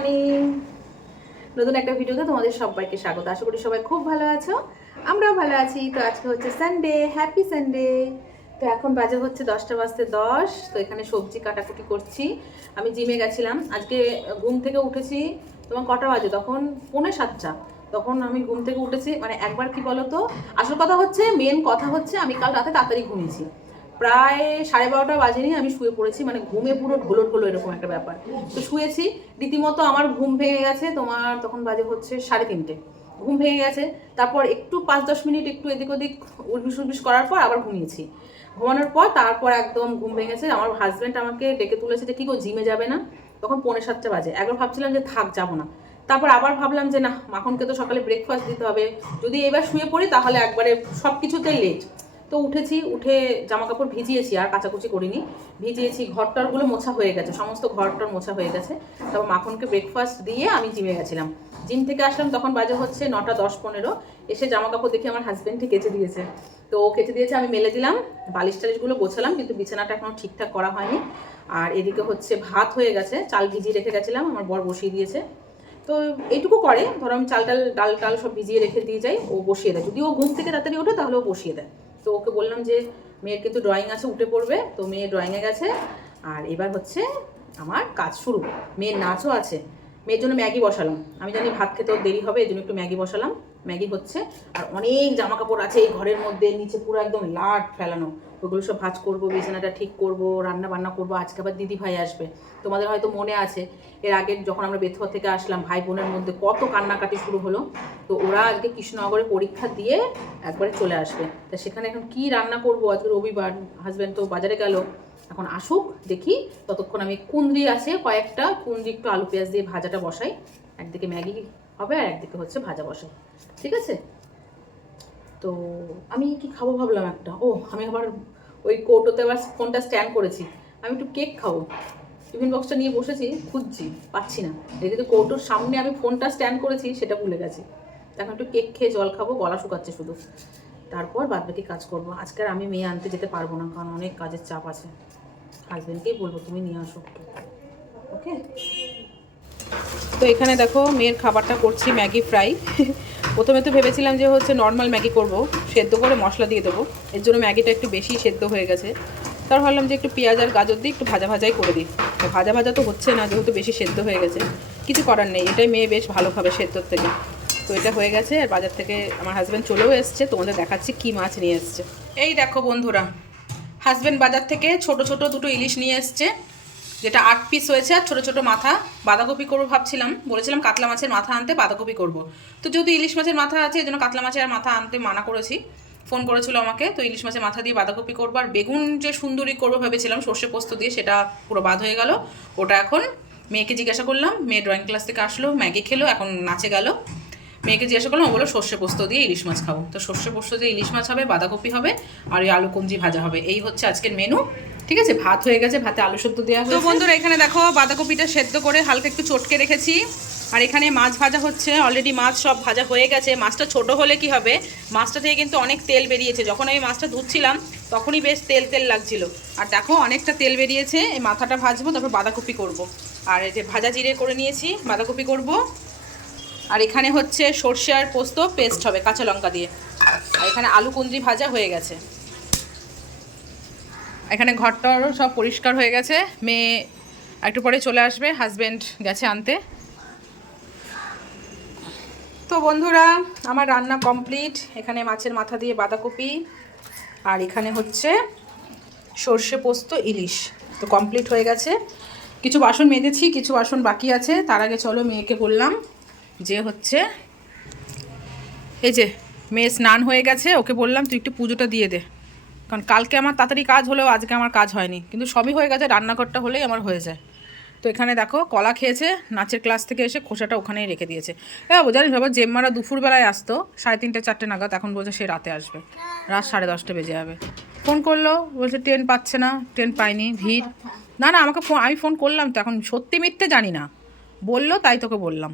Morning নতুন একটা ভিডিওতে তোমাদের সবাইকে স্বাগত। আশা করি সবাই খুব ভালো আছো। আমরাও ভালো আছি। তো আজকে হচ্ছে সানডে হ্যাপি সানডে তো এখন বাজে হচ্ছে দশটা বাজতে দশ। তো এখানে সবজি কাটাকুটি করছি। আমি জিমে গেছিলাম। আজকে ঘুম থেকে উঠেছি তোমার কটা বাজে? তখন পৌনে সাতটা। তখন আমি ঘুম থেকে উঠেছি। মানে একবার কি বলো তো আসল কথা হচ্ছে মেন কথা হচ্ছে আমি কাল রাতে তাড়াতাড়ি ঘুমিয়েছি। প্রায় সাড়ে বারোটা বাজেনি, আমি শুয়ে পড়েছি মানে ঘুমে পুরো ঢোলো ঢোলো এরকম একটা ব্যাপার। তো শুয়েছি, রীতিমতো আমার ঘুম ভেঙে গেছে, তোমার তখন বাজে হচ্ছে সাড়ে তিনটে। ঘুম ভেঙে গেছে, তারপর একটু পাঁচ দশ মিনিট একটু এদিক ওদিক উলবিস উলবিস করার পর আবার ঘুমিয়েছি। ঘুমানোর পর তারপর একদম ঘুম ভেঙেছে আমার হাজব্যান্ড আমাকে ডেকে তুলেছে যে, কি গো জিমে যাবে না? তখন পৌনে সাতটা বাজে, একবার ভাবছিলাম যে, থাক, যাব না। তারপর আবার ভাবলাম যে, না, মাখনকে তো সকালে ব্রেকফাস্ট দিতে হবে। যদি এবার শুয়ে পড়ি তাহলে একবারে সব কিছুতে লেট তো উঠেছি, উঠে জামা কাপড় ভিজিয়েছি, আর কাচাকুচি করিনি। ভিজিয়েছি, ঘরটরগুলো মোছা হয়ে গেছে, সমস্ত ঘরটর মোছা হয়ে গেছে। তারপর মাখনকে ব্রেকফাস্ট দিয়ে আমি জিমে গেছিলাম। জিম থেকে আসলাম তখন বাজে হচ্ছে নটা দশ পনেরো। এসে জামা কাপড় দেখে আমার হাজব্যান্ডই কেচে দিয়েছে। তো ও কেচে দিয়েছে, আমি মেলে দিলাম বালিশ টালিশগুলো গোছালাম, কিন্তু বিছানাটা এখনও ঠিকঠাক করা হয়নি। আর এদিকে হচ্ছে ভাত হয়ে গেছে, চাল ভিজিয়ে রেখে গেছিলাম, আমার বর বসিয়ে দিয়েছে। তো এইটুকু করে, ধরো আমি চাল টাল ডাল টাল সব ভিজিয়ে রেখে দিয়ে যাই, ও বসিয়ে দেয়। যদি ও ঘুম থেকে তাড়াতাড়ি ওঠে, তাহলে ও বসিয়ে দেয়। তো ওকে বললাম যে, মেয়ের কিন্তু ড্রয়িং আছে, উঠে পড়বে। তো মেয়ে ড্রয়িংয়ে গেছে। আর এবার হচ্ছে আমার কাজ শুরু। মেয়ের নাচও আছে। মেয়ের জন্য ম্যাগি বসালাম। আমি জানি ভাত খেতেও দেরি হবে, এই জন্য একটু ম্যাগি বসালাম। ম্যাগি হচ্ছে, আর অনেক জামা কাপড় আছে এই ঘরের মধ্যে, নিচে পুরো একদম লাট ফেলানো। ওগুলো সব ভাজ করব, বিছানাটা ঠিক করব রান্না বান্না করব, আজকে আবার দিদি ভাই আসবে। তোমাদের হয়তো মনে আছে, এর আগে যখন আমরা বেথুয়া থেকে আসলাম, ভাই বোনের মধ্যে কত কান্নাকাটি শুরু হলো। তো ওরা আজকে কৃষ্ণনগরে পরীক্ষা দিয়ে একবারে চলে আসবে। তা সেখানে এখন কি রান্না করব? আজকে রবিবার হাজব্যান্ড তো বাজারে গেল। এখন আসুক, দেখি ততক্ষণ আমি কুন্দ্রি আছে কয়েকটা কুন্দ্রি একটু আলু পেঁয়াজ দিয়ে ভাজাটা বসাই। একদিকে ম্যাগি হবে আর একদিকে হচ্ছে ভাজা বসাই ঠিক আছে? তো আমি কি খাব ভাবলাম একটা? ও আমি আবার ওই কৌটোতে আবার ফোনটা স্ট্যান্ড করেছি। আমি একটু কেক খাব। টিফিন বক্সটা নিয়ে বসেছি, খুঁজছি, পাচ্ছি না। দেখি তো কৌটোর সামনে আমি ফোনটা স্ট্যান্ড করেছি, সেটা ভুলে গেছি। এখন একটু কেক খেয়ে জল খাব, গলা শুকাচ্ছে শুধু। তারপর বাদবাকি কাজ করব। আজকে আমি মেয়ে আনতে যেতে পারব না, কারণ অনেক কাজের চাপ আছে। হাজব্যান্ডকেই বলব, তুমি নিয়ে আসো। ওকে? তো এখানে দেখো মেয়ের খাবারটা করছি ম্যাগি ফ্রাই। প্রথমে তো ভেবেছিলাম যে হচ্ছে নর্মাল ম্যাগি করব, সেদ্ধ করে মশলা দিয়ে দেবো। এর জন্য ম্যাগিটা একটু বেশি সেদ্ধ হয়ে গেছে। তার ভাবলাম যে একটু পেঁয়াজ আর গাজর দিয়ে একটু ভাজা ভাজাই করে দিই। ভাজা ভাজা তো হচ্ছে না, যেহেতু বেশি সেদ্ধ হয়ে গেছে। কিছু করার নেই, এটাই মেয়ে বেশ ভালো খাবে সেদ্ধর থেকে। তো এটা হয়ে গেছে, আর বাজার থেকে আমার হাজব্যান্ড চলেও এসছে, তোমাদের দেখাচ্ছি কি মাছ নিয়ে এসছে। এই দেখো বন্ধুরা হাজব্যান্ড বাজার থেকে ছোট ছোট দুটো ইলিশ নিয়ে এসছে, যেটা আট পিস হয়েছে আর ছোটো ছোটো মাথা। বাঁধাকপি করব ভাবছিলাম, বলেছিলাম কাতলা মাছের মাথা আনতে বাঁধাকপি করব। তো যেহেতু ইলিশ মাছের মাথা আছে, এই জন্য কাতলা মাছের আর মাথা আনতে মানা করেছি। ফোন করেছিল আমাকে, তো ইলিশ মাছের মাথা দিয়ে বাঁধাকপি করব। আর বেগুন যে সুন্দরী করব ভেবেছিলাম, সর্ষে পোস্ত দিয়ে, সেটা পুরো বাদ হয়ে গেল। ওটা এখন মেয়েকে জিজ্ঞাসা করলাম, মেয়ে ড্রয়িং ক্লাস থেকে আসলো, ম্যাগি খেলো, এখন নাচে গেল। মেয়েকে জিজ্ঞাসা করলাম ও বলো সর্ষে পোস্ত দিয়ে ইলিশ মাছ খাব। তো সর্ষে পোস্ত দিয়ে ইলিশ মাছ হবে বাঁধাকপি হবে আর ওই আলু কঞ্জি ভাজা হবে। এই হচ্ছে আজকের মেনু ঠিক আছে? ভাত হয়ে গেছে ভাতে আলু সেদ্ধ দেওয়া হয়েছে। তো বন্ধুরা এখানে দেখো বাঁধাকপিটা সেদ্ধ করে হালকা একটু চটকে রেখেছি। আর এখানে মাছ ভাজা হচ্ছে অলরেডি মাছ সব ভাজা হয়ে গেছে। মাছটা ছোট হলে কি হবে? মাছটা থেকে কিন্তু অনেক তেল বেরিয়েছে। যখন আমি মাছটা ধুচ্ছিলাম তখনই বেশ তেল তেল লাগছিল। আর দেখো অনেকটা তেল বেরিয়েছে। এই মাথাটা ভাজবো তারপর বাঁধাকপি করব। আর এই যে ভাজা জিরে করে নিয়েছি বাঁধাকপি করব। আর এখানে হচ্ছে সর্ষে আর পোস্ত পেস্ট হবে কাঁচা লঙ্কা দিয়ে। আর এখানে আলু কুন্দ্রি ভাজা হয়ে গেছে। এখানে ঘরটারও সব পরিষ্কার হয়ে গেছে। মেয়ে একটু পরে চলে আসবে হাজব্যান্ড গেছে আনতে। তো বন্ধুরা, আমার রান্না কমপ্লিট এখানে মাছের মাথা দিয়ে বাঁধাকপি। আর এখানে হচ্ছে সর্ষে পোস্ত, ইলিশ। তো কমপ্লিট হয়ে গেছে। কিছু বাসন মেজেছি, কিছু বাসন বাকি আছে। তার আগে চলো মেয়েকে বললাম। যে হচ্ছে, এই যে মেয়ে স্নান হয়ে গেছে, ওকে বললাম, তুই একটু পুজোটা দিয়ে দে। কারণ কালকে আমার তাড়াতাড়ি কাজ হলেও আজকে আমার কাজ হয়নি। কিন্তু সবই হয়ে গেছে, রান্নাঘরটা হলেই আমার হয়ে যায়। তো এখানে দেখো, কলা খেয়েছে, নাচের ক্লাস থেকে এসে খোসাটা ওখানেই রেখে দিয়েছে। হ্যাঁ জানিস বাবা, জেম্মারা দুপুরবেলায় আসতো, সাড়ে তিনটে, চারটে নাগাদ, এখন বলছে সে রাতে আসবে। রাত সাড়ে দশটা বেজে যাবে। ফোন করল, বলছে ট্রেন পাচ্ছে না, ট্রেন পাইনি, ভিড়। না না, আমাকে ফোন, আমি ফোন করলাম তো, এখন সত্যি মিথ্যে জানি না। বলল, তাই তোকে বললাম।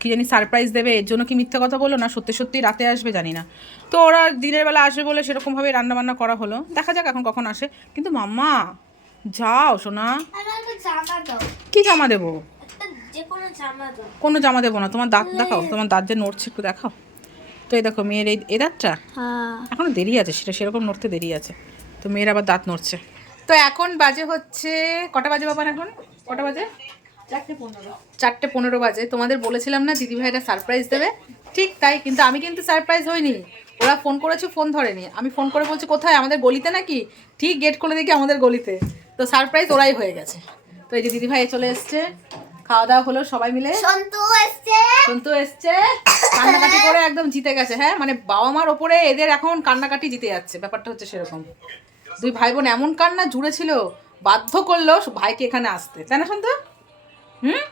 কি জানি সারপ্রাইজ দেবে এর জন্য কি মিথ্যে কথা বলল না সত্যি সত্যি রাতে আসবে জানি না। তো ওরা দিনের বেলা আসবে বলে সেরকমভাবে রান্নাবান্না করা হলো। দেখা যাক এখন কখন আসে। কিন্তু মাম্মা যাও সোনা। কি জামা দেবো? কোনো জামা দেবো না। তোমার দাঁত দেখাও তোমার দাঁত যে নড়ছে একটু দেখাও। তো এই দেখো মেয়ের এই এ দাঁতটা? হ্যাঁ। এখনও দেরি আছে সেটা সেরকম নড়তে দেরি আছে। তো মেয়ের আবার দাঁত নড়ছে। তো এখন বাজে হচ্ছে কটা বাজে বাবা এখন? কটা বাজে? চারটে পনেরো। বাজে। তোমাদের বলেছিলাম না দিদি ভাইরা সারপ্রাইজ দেবে? ঠিক তাই কিন্তু আমি কিন্তু সারপ্রাইজ হইনি। ওরা ফোন করেছে ফোন ধরেনি। আমি ফোন করে বলছি কোথায়? আমাদের গলিতে নাকি? ঠিক গেট খুলে দেখি আমাদের গলিতে। তো সারপ্রাইজ ওরাই হয়ে গেছে। তো এই যে দিদি ভাই চলে এসছে। খাওয়া দাওয়া হলো সবাই মিলে। সন্তু এসছে। সন্তু এসছে। কান্নাকাটি করে একদম জিতে গেছে। হ্যাঁ মানে বাবা মার ওপরে এদের এখন কান্নাকাটি জিতে যাচ্ছে। ব্যাপারটা হচ্ছে সেরকম। দুই ভাই বোন এমন কান্না জুড়ে ছিল বাধ্য করল ভাইকে এখানে আসতে। তাই না সন্তু? হুম?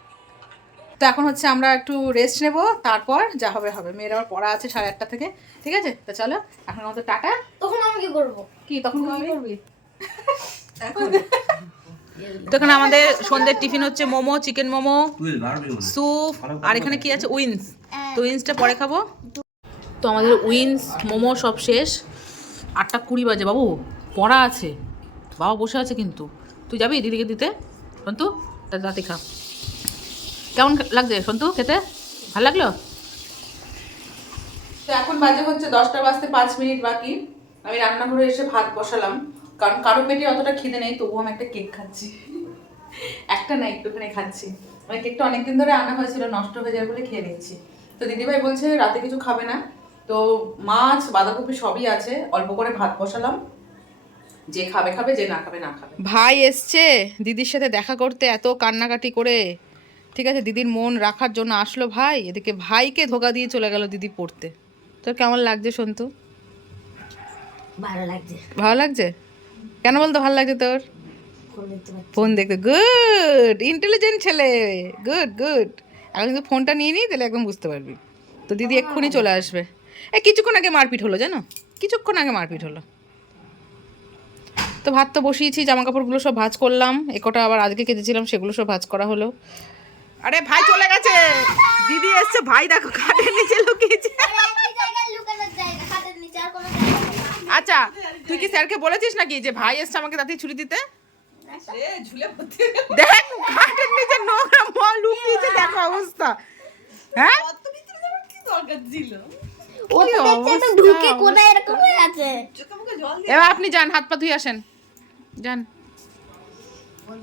তো এখন হচ্ছে আমরা একটু রেস্ট নেব তারপর যা হবে হবে। মেয়ের আবার পড়া আছে সাড়ে আটটা থেকে ঠিক আছে? তো চলো এখন আমাদের টাটা। তখন আমি কি করব? কি তখন কি করবি? তো এখানে আমাদের সন্ধ্যের টিফিন হচ্ছে মোমো চিকেন মোমো স্যুপ আর এখানে কি আছে? উইন্স। তো উইন্সটা পরে খাব। তো আমাদের উইন্স মোমো সব শেষ। আটটা কুড়ি বাজে বাবু পড়া আছে। বাবা বসে আছে কিন্তু। তুই যাবি দিদিকে দিতে? তার রাতে খা। কেমন লাগছে? সন্তু খেতে? ভালো লাগল? তো এখন বাজে হচ্ছে দশটা বাজতে পাঁচ মিনিট বাকি। আমি রান্নাঘরে এসে ভাত বসালাম। কারণ কারও পেটে অতটা খিদে নেই তবুও আমি একটা কেক খাচ্ছি। একটা না একটুখানি খাচ্ছি। মানে কেকটা অনেকদিন ধরে আনা হয়েছিল নষ্ট হয়ে যাবে বলে খেয়ে নিচ্ছি। তো দিদিভাই বলছে রাতে কিছু খাবে না। তো মাছ বাঁধাকপি সবই আছে অল্প করে ভাত বসালাম। যে খাবে খাবে যে না খাবে না খাবে। ভাই এসছে দিদির সাথে দেখা করতে এত কান্নাকাটি করে। ঠিক আছে দিদির মন রাখার জন্য আসলো ভাই এদিকে ভাইকে ধোকা দিয়ে চলে গেল দিদি পড়তে। তোর কেমন লাগছে সন্তু? ভালো লাগছে। ভালো লাগছে? কেন বলতো ভালো লাগছে তোর? ফোন দেখতে গুড ইন্টেলিজেন্ট ছেলে। Good good. এখন কিন্তু ফোনটা নিয়ে নিই তাহলে একদম বুঝতে পারবি। তো দিদি এক্ষুনি চলে আসবে। এই কিছুক্ষণ আগে মারপিট হলো জানো? কিছুক্ষণ আগে মারপিট হলো। তো ভাত তো বসিয়েছি জামা কাপড়গুলো সব ভাজ করলাম। একটা আবার আজকে কেটেছিলাম সেগুলো সব ভাজ করা হলো। আরে ভাই চলে গেছে। দিদি এসছে ভাই দেখো খাটের নিচে লুকিয়েছে। খাটের আচ্ছা তুই কি স্যারকে বলেছিস নাকি যে ভাই এসছে আমাকে তাতে ছুটি দিতে? দেখ ঘাটের নিচে নোংরা মল লুকিয়েছে দেখো অবস্থা। হ্যাঁ? এবার আপনি যান হাত পা ধুই আসেন। যান।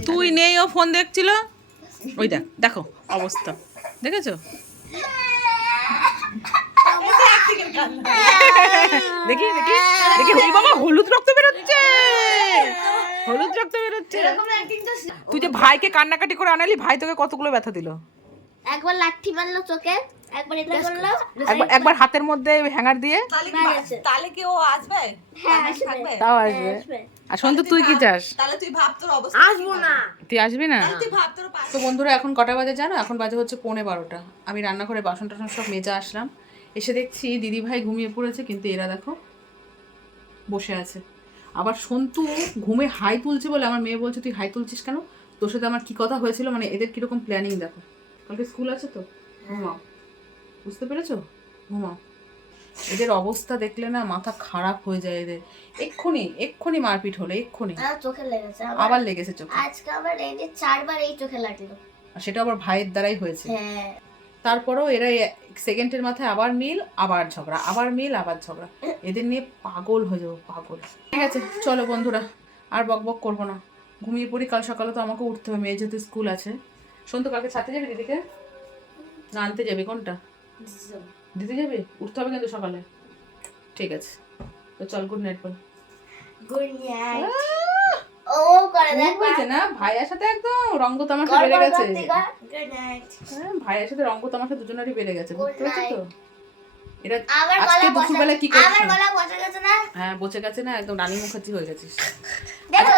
তুই নেই ও ফোন দেখছিল। ওই দেখ দেখো অবস্থা। দেখেছ? দেখি দেখি দেখি ওই বাবা হলুদ রক্ত বেরোচ্ছে। হলুদ রক্ত বেরোচ্ছে। এরকম অ্যাক্টিং তুই যে ভাইকে কান্নাকাটি করে আনালি ভাই তোকে কতগুলো ব্যথা দিল? একবার লাঠি মারলো চোখে একবার এটা করল একবার একবার হাতের মধ্যে হ্যাঙ্গার দিয়ে। তাহলে কি ও আসবে? হ্যাঁ আসবে। তাও আসবে। আসবে। আর শোন তো তুই কি চাস? তাহলে তুই ভাব তোর অবস্থা আসব না। তুই আসবি না? তুই ভাব তোর তো বন্ধুরা এখন কটা বাজে জানো? এখন বাজে হচ্ছে পৌনে বারোটা। আমি রান্নাঘরে বাসন টাসন সব মেজে আসলাম। এসে দেখছি দিদি ভাই ঘুমিয়ে পড়েছে কিন্তু এরা দেখো বসে আছে। আবার সন্তু ঘুমে হাই তুলছে বলে আমার মেয়ে বলছে তুই হাই তুলছিস কেন? তোর সাথে আমার কি কথা হয়েছিল? মানে এদের কীরকম প্ল্যানিং দেখো। কালকে স্কুল আছে তো? ঘুমাও। বুঝতে পেরেছ? ঘুমাও। এদের অবস্থা দেখলে না মাথা খারাপ হয়ে যায় এদের। এক্ষুনি এক্ষুনি মারপিট হলো এক্ষুনি। চোখে লেগেছে আবার। লেগেছে চোখে। আজকে আবার এই যে চারবার এই চোখে লাগল। সেটা আবার ভাইয়ের দ্বারাই হয়েছে। হ্যাঁ। তারপরেও এরা সেকেন্ডের মাথায় আবার মিল আবার ঝগড়া আবার মিল আবার ঝগড়া। এদের নিয়ে পাগল হয়ে যাব পাগল। ঠিক আছে চলো বন্ধুরা আর বক বক করব না। ঘুমিয়ে পড়ি কাল সকালে তো আমাকে উঠতে হবে মেয়ে যেহেতু স্কুল আছে। সন্তু কালকে ছাড়তে যাবি দিদিকে? না আনতে যাবি কোনটা? দিতে যাবে? উঠতে হবে কিন্তু সকালে। ঠিক আছে। তো চল গুড নাইট বল গুড নাইট ও করে দেখ। না? ভাইয়ের সাথে একদম রঙ্গ তামাশা বেড়ে গেছে। গুড নাইট হ্যাঁ, ভাইয়ের সাথে রঙ্গ তামাশা দুজনেরই বেড়ে গেছে বুঝতে পারছ তো? এটা আজকে দুপুরবেলা কি বসা করছিস আমার গলা বসে গেছে না? হ্যাঁ বসে গেছে না একদম রানী মুখার্জি হয়ে গেছিস।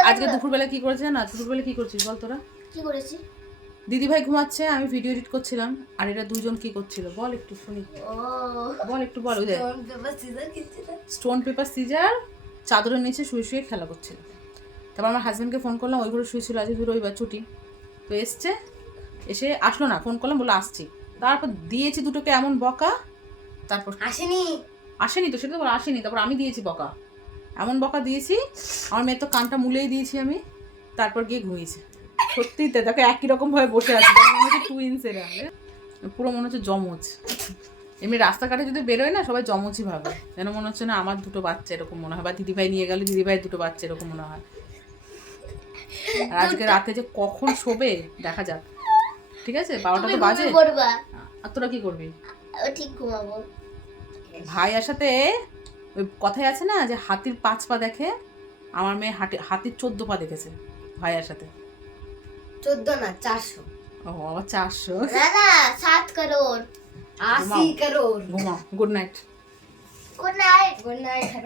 আজকে দুপুরবেলা কি করেছে না দুপুরবেলা কি করছিস বল তোরা? কি করেছি? দিদি ভাই ঘুমাচ্ছে আমি ভিডিও এডিট করছিলাম। আর এরা দুজন কি করছিল? বল একটু শুনি। ও বল একটু বল ওই স্টোন পেপার সিজার চাদরের নিচে শুয়ে শুয়ে খেলা করছিল। তারপর আমার হাজব্যান্ডকে ফোন করলাম ওই ঘরে শুয়েছিল আজকে রবিবার ছুটি। তো এসছে এসে আসলো না ফোন করলাম বলে আসছি। তারপর দিয়েছি দুটোকে এমন বকা তারপর আসেনি। আসেনি তো সেটা তো আসেনি। তারপর আমি দিয়েছি বকা। এমন বকা দিয়েছি আমার মেয়ের তো কানটা মুলেই দিয়েছি আমি তারপর গিয়ে ঘুমিয়েছে। সত্যি তো দেখো একই রকম ভাবে বসে আছে মনে হচ্ছে টুইন্স এরা। পুরো মনে হচ্ছে জমজ এমনি রাস্তাঘাটে যদি বেরোয় না সবাই জমজই ভাবে। যেন মনে হচ্ছে না আমার দুটো বাচ্চা এরকম মনে হয় বা দিদিভাই নিয়ে গেলে দিদিভাই দুটো বাচ্চা এরকম মনে হয়। আর আজকে রাতে যে কখন শোবে দেখা যাক। ঠিক আছে? বারোটা তো বাজে। আর তোরা কি করবি? ও ঠিক ঘুমাবো। ভাই আসাতে ওই কথায় আছে না যে হাতির পাঁচ পা দেখে আমার মেয়ে হাতি হাতির চোদ্দ পা দেখেছে ভাই আসাতে চোদ্দ না চারশো। ও আবার চারশো। না না সাত করোড় আশি করোড় ঘুমাও। Good night good night good night have